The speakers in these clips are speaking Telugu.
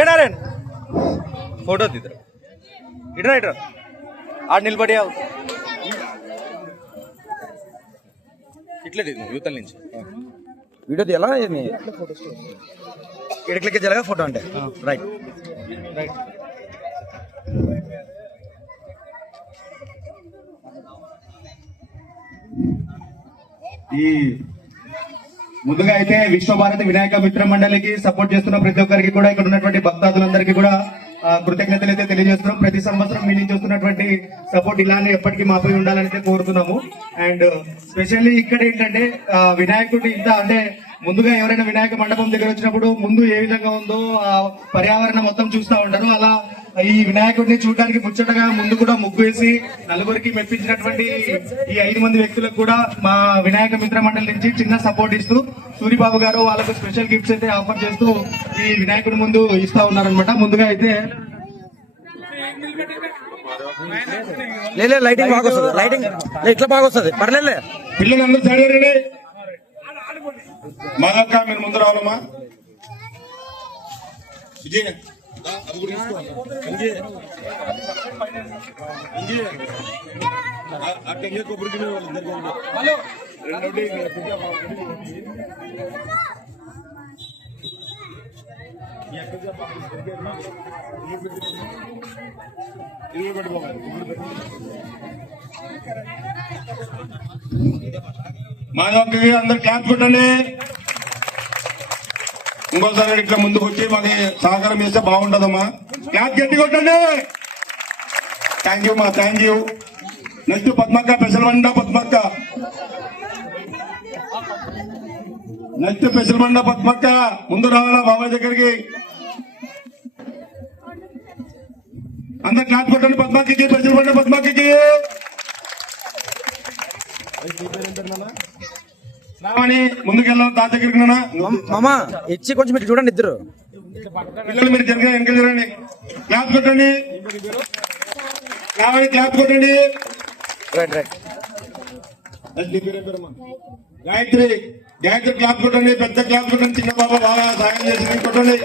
ఏడారేన్ ఫోటో తీద్దరు ఇట్రా ఇట్రా ఆడ నిలబడి ఇట్లే దిగు యూతల నుంచి వీడియో తీయాలా ఇక్కడ క్లిక్ చేయాలి ఫోటో అంటే రైట్ రైట్ ఈ ముందుగా అయితే విశ్వభారతి వినాయక మిత్ర మండలికి సపోర్ట్ చేస్తున్న ప్రతి ఒక్కరికి కూడా ఇక్కడ ఉన్నటువంటి భక్తాదులందరికీ కూడా కృతజ్ఞతలు అయితే తెలియజేస్తున్నాం. ప్రతి సంవత్సరం మీ నుంచి వస్తున్నటువంటి సపోర్ట్ ఇలానే ఎప్పటికీ మాపై ఉండాలని అయితే కోరుతున్నాము. అండ్ స్పెషల్లీ ఇక్కడ ఏంటంటే వినాయకుడి ఇంత అంటే ముందుగా ఎవరైనా వినాయక మండపం దగ్గర వచ్చినప్పుడు ముందు ఏ విధంగా ఉందో ఆ పర్యావరణం మొత్తం చూస్తూ ఉంటారు. అలా ఈ వినాయకుడిని చూడడానికి ముచ్చటగా ముందు కూడా ముగ్గు వేసి నలుగురికి మెప్పించినటువంటి ఈ 5 మంది వ్యక్తులకు కూడా మా వినాయక మిత్ర మండలి నుంచి చిన్న సపోర్ట్ ఇస్తూ సూరిబాబు గారు వాళ్ళకు స్పెషల్ గిఫ్ట్స్ అయితే ఆఫర్ చేస్తూ ఈ వినాయకుడి ముందు ఇస్తా ఉన్నారనమాట. ముందుగా అయితే లైటింగ్ బాగా వస్తుంది, లైటింగ్ ఇట్లా బాగా వస్తుంది, పర్లేదు పిల్లలందరూ చదివారండి. మాదక్క మీరు ముందు రావాలమ్మా. విజయ్ మాదక్కకి అందరు క్లాప్ కొట్టండి. ఇంకోసారి ఇట్లా ముందుకు వచ్చి మాకు సహకారం చేస్తే బాగుంటదమ్మా. క్లాప్ గట్టి కొట్టండి. థ్యాంక్ యూ మా thank you. Next Padmakka Pesalabanda Padmakka, next Pesalabanda Padmakka ముందు రావాలా బాబాయ్ దగ్గరికి. అందరు క్లాప్ కొట్టండి. పద్మక్కకి పెసలబండ పద్మక్కకి రావని ముందుకెళ్ళాం. తాత దగ్గరికి మామ ఇచ్చి కొంచెం ఇట్లా చూడండి ఇద్దరు పిల్లలు మీరు జరిగిన వెనక జరగండి. క్లాప్ కొట్టండి. రావని క్లాప్ కొట్టండి. Right right Gayatri Gayatri clap కొట్టండి. పెద్ద క్లాప్ కొట్టండి. చిన్న బాబా బాగా సాయం చేసి కొట్టండి.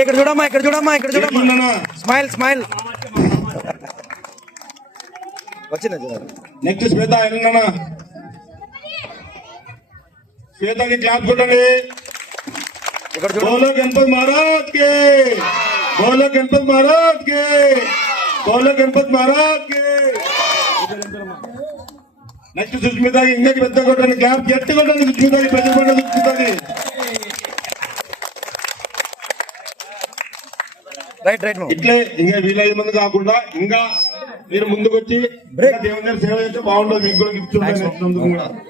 ఇక్కడ చూడమ్మా ఇక్కడ చూడమ్మా ఇక్కడ చూడమ్మా. స్మైల్ స్మైల్ వచ్చింది. నెక్స్ట్ శ్వేత ఎన్న శ్వేతకి క్లాప్ కొట్టండి. బోలో గణపతి మహారాజ్ కే, బోలో గణపతి మహారాజ్ కే, బోలో గణపతి మహారాజ్ కే. నెక్స్ట్ సుష్మితకి ఇంకా పెద్ద కొట్టండి. క్లాప్ గట్టి కొట్టండి. సుష్మితకి పెద్ద కొట్టండి. సుష్మితకి రైట్ రైట్ ఇట్లే ఇంకా వీళ్ళు 5 మంది కాకుండా ఇంకా మీరు ముందుకు వచ్చి దేవుని సేవ చేస్తే బాగుంటుంది. మీకు కూడా గిఫ్ట్ ఉంటాయి.